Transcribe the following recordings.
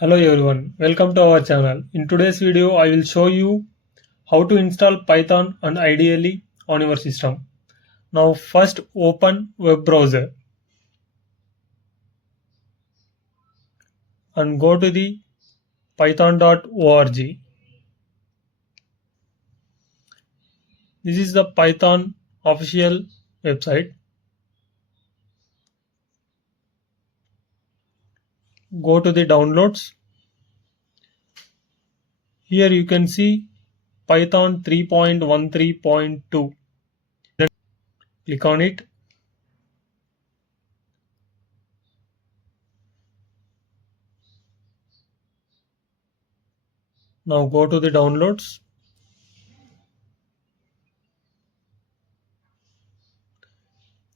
Hello everyone, welcome to our channel. In today's video, I will show you how to install Python and IDLE on your system. Now first open web browser and go to the python.org. This is the Python official website. Go to the downloads. Here you can see Python 3.13.2. Click on it. Now go to the downloads.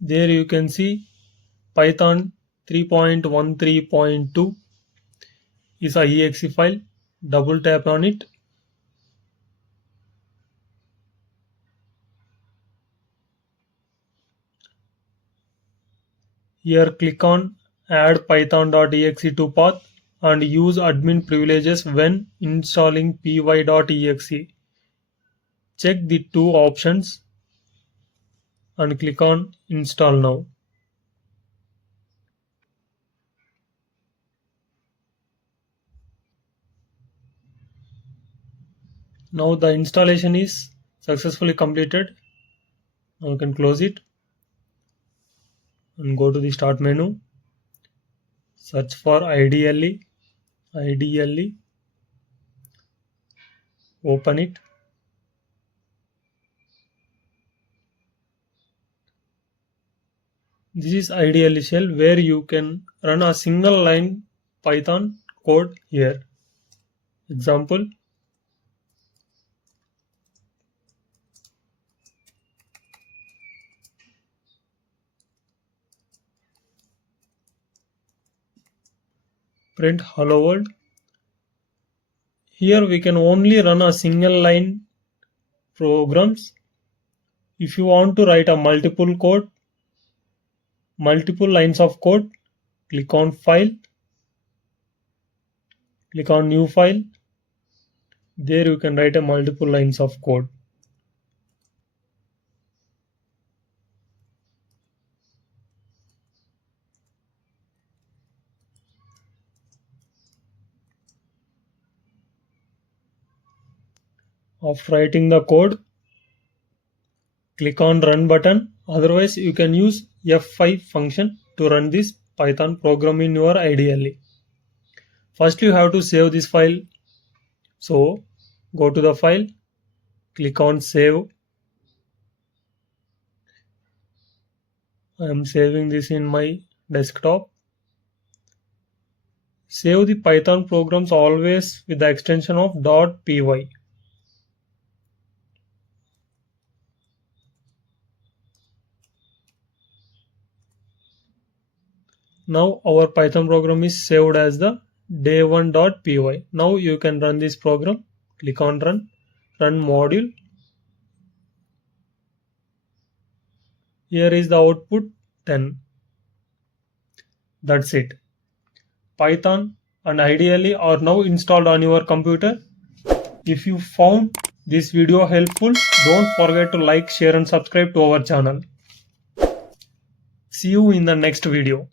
There you can see Python 3.13.2 is a exe file. Double tap on it. Here click on add python.exe to path and use admin privileges when installing py.exe. Check the two options and click on install now. Now the installation is successfully completed. Now you can close it and go to the start menu. Search for IDLE. Open it. This is IDLE shell where you can run a single line Python code here. Example. Print hello world. Here we can only run a single line programs. If you want to write a multiple lines of code, click on file, click on new file. There you can write a multiple lines of code. After writing the code, click on run button. Otherwise you can use F5 function to run this Python program in your IDLE. First you have to save this file. So go to the file, click on save. I am saving this in my desktop. Save the Python programs always with the extension of .py. Now our Python program is saved as the day1.py. Now you can run this program. Click on run module. Here is the output 10. That's it. Python and IDLE are now installed on your computer. If you found this video helpful, don't forget to like, share and subscribe to our channel. See you in the next video.